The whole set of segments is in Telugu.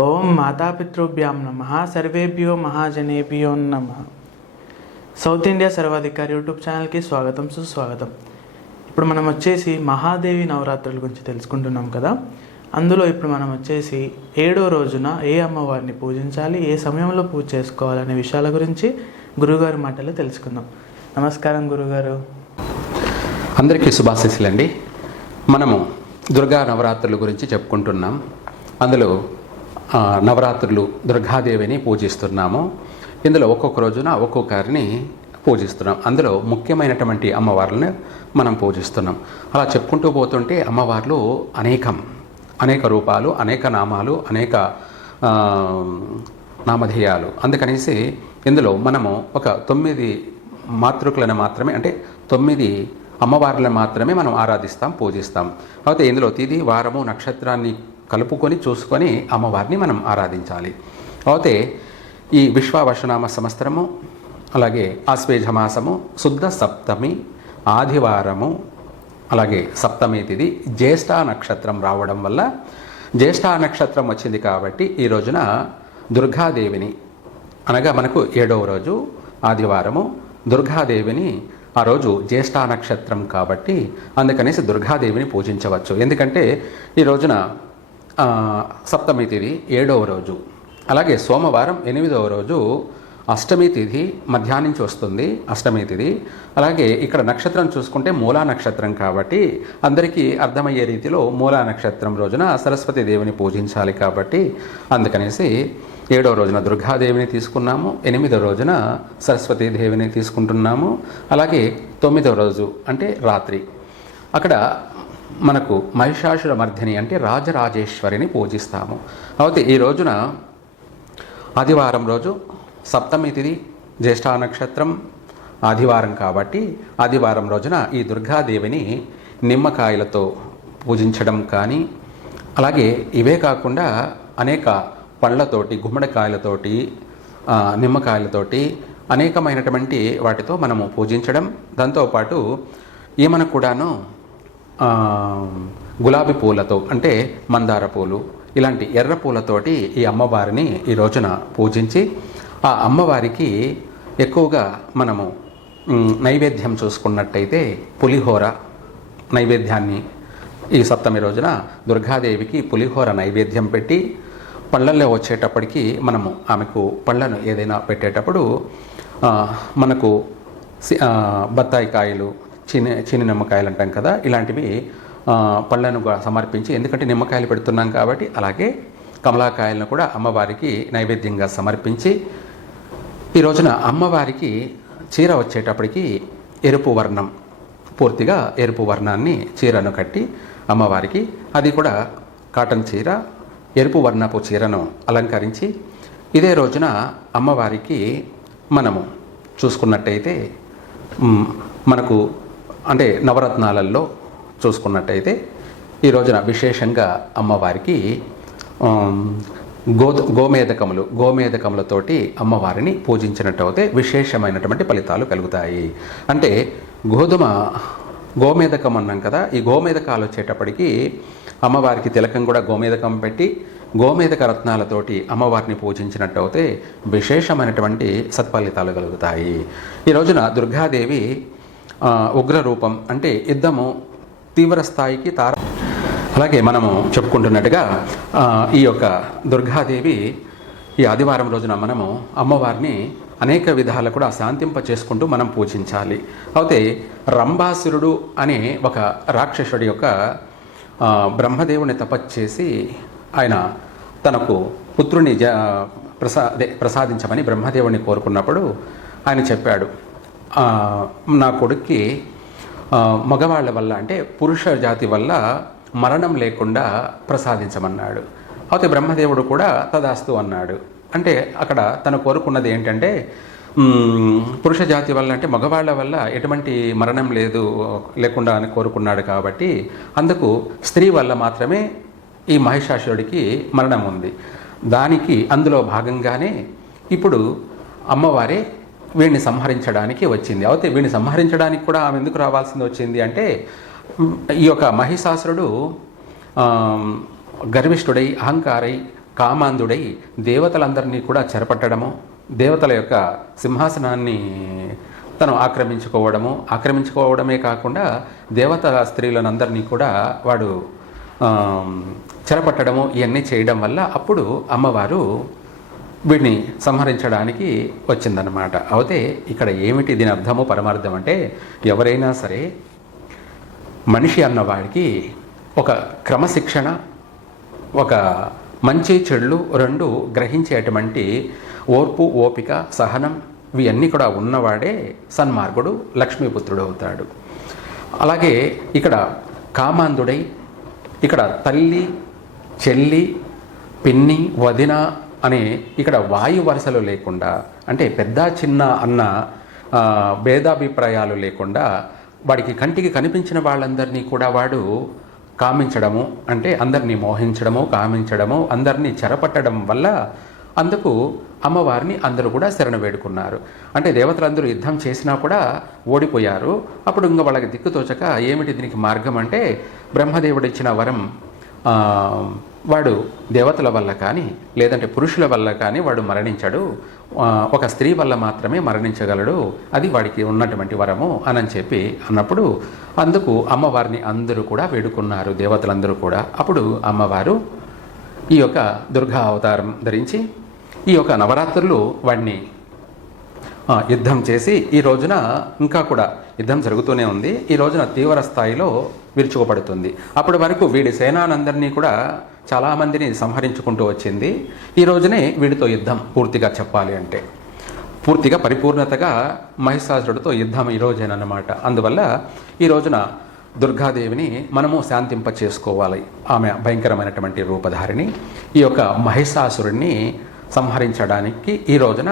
ఓం మాతాపితృభ్యాం నమః సర్వేభ్యో మహాజనేభ్యో నమః. సౌత్ ఇండియా సర్వాధికారి యూట్యూబ్ ఛానల్కి స్వాగతం, సుస్వాగతం. ఇప్పుడు మనం వచ్చేసి మహాదేవి నవరాత్రుల గురించి తెలుసుకుంటున్నాం కదా. అందులో ఇప్పుడు మనం వచ్చేసి 7వ రోజున ఏ అమ్మవారిని పూజించాలి, ఏ సమయంలో పూజ చేసుకోవాలనే విషయాల గురించి గురుగారి మాటలు తెలుసుకుందాం. నమస్కారం గురుగారు. అందరికీ శుభాశీస్సులండి. మనము దుర్గా నవరాత్రుల గురించి చెప్పుకుంటున్నాం. అందులో నవరాత్రులు దుర్గాదేవిని పూజిస్తున్నాము. ఇందులో ఒక్కొక్క రోజున ఒక్కొక్కరిని పూజిస్తున్నాం. అందులో ముఖ్యమైనటువంటి అమ్మవార్లను మనం పూజిస్తున్నాం. అలా చెప్పుకుంటూ పోతుంటే అమ్మవార్లు అనేక రూపాలు, అనేక నామాలు, అనేక నామధేయాలు. అందుకనేసి ఇందులో మనము ఒక 9 మాతృకులను మాత్రమే, అంటే 9 అమ్మవార్లను మాత్రమే మనం ఆరాధిస్తాం, పూజిస్తాం. అయితే ఇందులో తిథి, వారము, నక్షత్రాన్ని కలుపుకొని చూసుకొని అమ్మవారిని మనం ఆరాధించాలి. అయితే ఈ విశ్వావశనామ సంవత్సరము, అలాగే ఆశ్వేజ మాసము, శుద్ధ సప్తమి, ఆదివారము, అలాగే సప్తమి తిథి, జ్యేష్ఠ నక్షత్రం రావడం వల్ల, జ్యేష్ఠ నక్షత్రం వచ్చింది కాబట్టి ఈ రోజున దుర్గాదేవిని, అనగా మనకు 7వ రోజు ఆదివారము, దుర్గాదేవిని ఆ రోజు జ్యేష్ఠ నక్షత్రం కాబట్టి అందుకనేసి దుర్గాదేవిని పూజించవచ్చు. ఎందుకంటే ఈ రోజున సప్తమి తిథి 7వ రోజు, అలాగే సోమవారం 8వ రోజు అష్టమి తిథి మధ్యాహ్నం నుంచి వస్తుంది, అష్టమి తిథి. అలాగే ఇక్కడ నక్షత్రం చూసుకుంటే మూలా నక్షత్రం కాబట్టి అందరికీ అర్థమయ్యే రీతిలో మూలా నక్షత్రం రోజున సరస్వతి దేవిని పూజించాలి కాబట్టి అందుకనేసి 7వ రోజున దుర్గాదేవిని తీసుకున్నాము, 8వ రోజున సరస్వతీ దేవిని తీసుకుంటున్నాము. అలాగే 9వ రోజు అంటే రాత్రి అక్కడ మనకు మహిషాసుర మర్దిని అంటే రాజరాజేశ్వరిని పూజిస్తాము. అయితే ఈ రోజున ఆదివారం రోజు సప్తమి తిథి, జ్యేష్ఠ నక్షత్రం, ఆదివారం కాబట్టి ఆదివారం రోజున ఈ దుర్గాదేవిని నిమ్మకాయలతో పూజించడం కానీ, అలాగే ఇవే కాకుండా అనేక పళ్ళతోటి, గుమ్మడికాయలతోటి, నిమ్మకాయలతోటి అనేకమైనటువంటి వాటితో మనము పూజించడం. దాంతోపాటు ఈమెను కూడాను గులాబీ పూలతో, అంటే మందార పూలు, ఇలాంటి ఎర్ర పూలతోటి ఈ అమ్మవారిని ఈ రోజున పూజించి ఆ అమ్మవారికి ఎక్కువగా మనము నైవేద్యం చూసుకున్నట్టయితే పులిహోర నైవేద్యాన్ని ఈ సప్తమి రోజున దుర్గాదేవికి పులిహోర నైవేద్యం పెట్టి, పళ్ళల్లో వచ్చేటప్పటికి మనము ఆమెకు పళ్ళను ఏదైనా పెట్టేటప్పుడు మనకు బత్తాయి కాయలు, చిన్ని నిమ్మకాయలు అంటాం కదా, ఇలాంటివి పళ్ళను సమర్పించి, ఎందుకంటే నిమ్మకాయలు పెడుతున్నాం కాబట్టి, అలాగే కమలాకాయలను కూడా అమ్మవారికి నైవేద్యంగా సమర్పించి ఈ రోజున అమ్మవారికి చీర వచ్చేటప్పటికి ఎరుపు వర్ణం, పూర్తిగా ఎరుపు వర్ణాన్ని చీరను కట్టి అమ్మవారికి, అది కూడా కాటన్ చీర, ఎరుపు వర్ణపు చీరను అలంకరించి ఇదే రోజున అమ్మవారికి మనము చూసుకున్నట్టయితే మనకు అంటే నవరత్నాలలో చూసుకున్నట్టయితే ఈ రోజున విశేషంగా అమ్మవారికి గోమేదకములతోటి అమ్మవారిని పూజించినట్టయితే విశేషమైనటువంటి ఫలితాలు కలుగుతాయి. అంటే గోమేదకం అన్నాం కదా, ఈ గోమేదకాలు వచ్చేటప్పటికి అమ్మవారికి తిలకం కూడా గోమేదకం పెట్టి గోమేదక రత్నాలతోటి అమ్మవారిని పూజించినట్టయితే విశేషమైనటువంటి సత్ఫలితాలు కలుగుతాయి. ఈ రోజున దుర్గాదేవి ఉగ్రరూపం, అంటే యుద్ధము తీవ్ర స్థాయికి అలాగే మనము చెప్పుకుంటున్నట్టుగా ఈ యొక్క దుర్గాదేవి ఈ ఆదివారం రోజున మనము అమ్మవారిని అనేక విధాలు కూడా శాంతింప చేసుకుంటూ మనం పూజించాలి. అయితే రంభాసురుడు అనే ఒక రాక్షసుడి యొక్క బ్రహ్మదేవుని తపస్చేసి ఆయన తనకు పుత్రుని ప్రసాదించమని బ్రహ్మదేవుని కోరుకున్నప్పుడు ఆయన చెప్పాడు, నా కొడుక్కి మగవాళ్ళ వల్ల, అంటే పురుష జాతి వల్ల మరణం లేకుండా ప్రసాదించమన్నాడు. అయితే బ్రహ్మదేవుడు కూడా తదాస్తు అన్నాడు. అంటే అక్కడ తను కోరుకున్నది ఏంటంటే పురుష జాతి వల్ల, అంటే మగవాళ్ళ వల్ల ఎటువంటి మరణం లేకుండా అని కోరుకున్నాడు కాబట్టి అందుకు స్త్రీ వల్ల మాత్రమే ఈ మహిషాసురుడికి మరణం ఉంది. దానికి అందులో భాగంగానే ఇప్పుడు అమ్మవారే వీడిని సంహరించడానికి వచ్చింది. అయితే వీడిని సంహరించడానికి కూడా ఆమె ఎందుకు రావాల్సింది వచ్చింది అంటే, ఈ యొక్క మహిషాసురుడు గర్విష్ఠుడై అహంకారై కామాంధుడై దేవతలందరినీ కూడా చెరపట్టడము, దేవతల యొక్క సింహాసనాన్ని తను ఆక్రమించుకోవడమే కాకుండా దేవత స్త్రీలనందరినీ కూడా వాడు చెరపట్టడము ఇవన్నీ చేయడం వల్ల అప్పుడు అమ్మవారు వీడిని సంహరించడానికి వచ్చిందనమాట. అయితే ఇక్కడ ఏమిటి దీని అర్థము పరమార్థం అంటే, ఎవరైనా సరే మనిషి అన్నవాడికి ఒక క్రమశిక్షణ, ఒక మంచి చెడులు రెండు గ్రహించేటువంటి ఓర్పు, ఓపిక, సహనం ఇవన్నీ కూడా ఉన్నవాడే సన్మార్గుడు, లక్ష్మీపుత్రుడు అవుతాడు. అలాగే ఇక్కడ కామాంధుడై, ఇక్కడ తల్లి, చెల్లి, పిన్ని, వదిన అనే ఇక్కడ వాయు వరుసలు లేకుండా, అంటే పెద్ద చిన్న అన్న భేదాభిప్రాయాలు లేకుండా వాడికి కంటికి కనిపించిన వాళ్ళందరినీ కూడా వాడు కామించడము, అంటే అందరినీ మోహించడము, కామించడము, అందరినీ చెరపట్టడం వల్ల అందుకు అమ్మవారిని అందరూ కూడా శరణ వేడుకున్నారు. అంటే దేవతలందరూ యుద్ధం చేసినా కూడా ఓడిపోయారు. అప్పుడు ఇంకా వాళ్ళకి దిక్కుతోచక ఏమిటి దీనికి మార్గం అంటే, బ్రహ్మదేవుడు ఇచ్చిన వరం వాడు దేవతల వల్ల కానీ లేదంటే పురుషుల వల్ల కానీ వాడు మరణించడు, ఒక స్త్రీ వల్ల మాత్రమే మరణించగలడు, అది వాడికి ఉన్నటువంటి వరము అని చెప్పి అన్నప్పుడు అందుకు అమ్మవారిని అందరూ కూడా వేడుకున్నారు, దేవతలందరూ కూడా. అప్పుడు అమ్మవారు ఈ యొక్క దుర్గా అవతారం ధరించి ఈ యొక్క నవరాత్రులు వాడిని యుద్ధం చేసి ఈ రోజున ఇంకా కూడా యుద్ధం జరుగుతూనే ఉంది. ఈ రోజున తీవ్ర స్థాయిలో విరుచుకుపడుతుంది. అప్పటి వరకు వీడి సేనానందరినీ కూడా చాలామందిని సంహరించుకుంటూ వచ్చింది. ఈ రోజునే వీడితో యుద్ధం పూర్తిగా చెప్పాలి అంటే, పూర్తిగా పరిపూర్ణతగా మహిషాసురుడితో యుద్ధం ఈ రోజేనన్నమాట. అందువల్ల ఈ రోజున దుర్గాదేవిని మనము శాంతింప చేసుకోవాలి. ఆమె భయంకరమైనటువంటి రూపధారిణి. ఈ యొక్క మహిషాసురుడిని సంహరించడానికి ఈ రోజున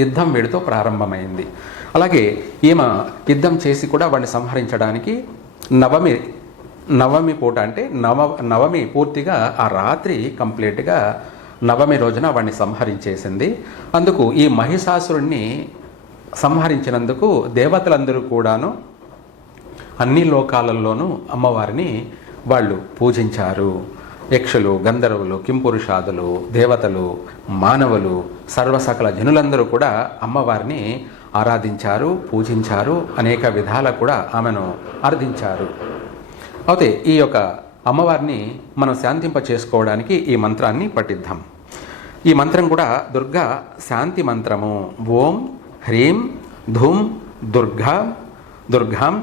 యుద్ధం వీడితో ప్రారంభమైంది. అలాగే ఈమె యుద్ధం చేసి కూడా వాడిని సంహరించడానికి నవమి పూట, అంటే నవమి పూర్తిగా ఆ రాత్రి కంప్లీట్గా నవమి రోజున వాడిని సంహరించేసింది. అందుకు ఈ మహిషాసురుణ్ణి సంహరించినందుకు దేవతలందరూ కూడాను అన్ని లోకాలలోనూ అమ్మవారిని వాళ్ళు పూజించారు. యక్షులు, గంధర్వులు, కింపురుషాదులు, దేవతలు, మానవులు, సర్వసకల జనులందరూ కూడా అమ్మవారిని ఆరాధించారు, పూజించారు, అనేక విధాల కూడా ఆమెను అర్థించారు. అయితే ఈ యొక్క అమ్మవారిని మనం శాంతింప చేసుకోవడానికి ఈ మంత్రాన్ని పఠిద్దాం. ఈ మంత్రం కూడా దుర్గా శాంతి మంత్రము. ఓం హ్రీం ధూం దుర్గాం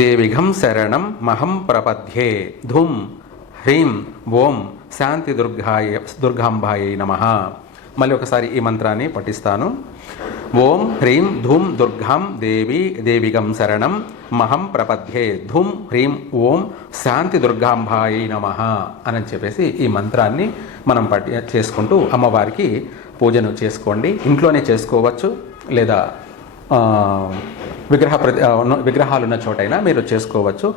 దేవిఘం శరణం మహం ప్రపద్యే. ధూం హ్రీం ఓం శాంతి దుర్గాంబాయై నమః. మళ్ళీ ఒకసారి ఈ మంత్రాన్ని పఠిస్తాను. ఓం హ్రీం ధూం దుర్గాం దేవిగం శరణం మహం ప్రపద్యే. ధూం హ్రీం ఓం శాంతి దుర్గాంబాయై నమః అని చెప్పేసి ఈ మంత్రాన్ని మనం చేసుకుంటూ అమ్మవారికి పూజను చేసుకోండి. ఇంట్లోనే చేసుకోవచ్చు, లేదా విగ్రహాలున్న చోటైనా మీరు చేసుకోవచ్చు.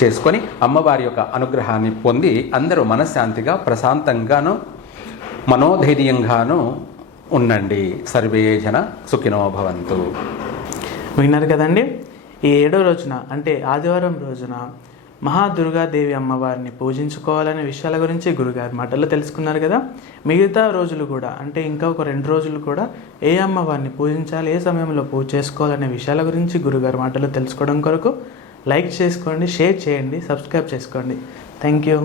చేసుకొని అమ్మవారి యొక్క అనుగ్రహాన్ని పొంది అందరూ మనశ్శాంతిగా, ప్రశాంతంగాను, మనోధైర్యంగాను ఉండండి. సర్వే జన సుఖినో భవంతు. విన్నారు కదండి. ఈ 7వ రోజున అంటే ఆదివారం రోజున మహాదుర్గాదేవి అమ్మవారిని పూజించుకోవాలనే విషయాల గురించి గురుగారి మాటల్లో తెలుసుకున్నారు కదా. మిగతా రోజులు కూడా, అంటే ఇంకా ఒక 2 రోజులు కూడా ఏ అమ్మవారిని పూజించాలి, ఏ సమయంలో పూజ చేసుకోవాలనే విషయాల గురించి గురుగారి మాటల్లో తెలుసుకోవడం కొరకు లైక్ చేసుకోండి, షేర్ చేయండి, సబ్స్క్రైబ్ చేసుకోండి. Thank you.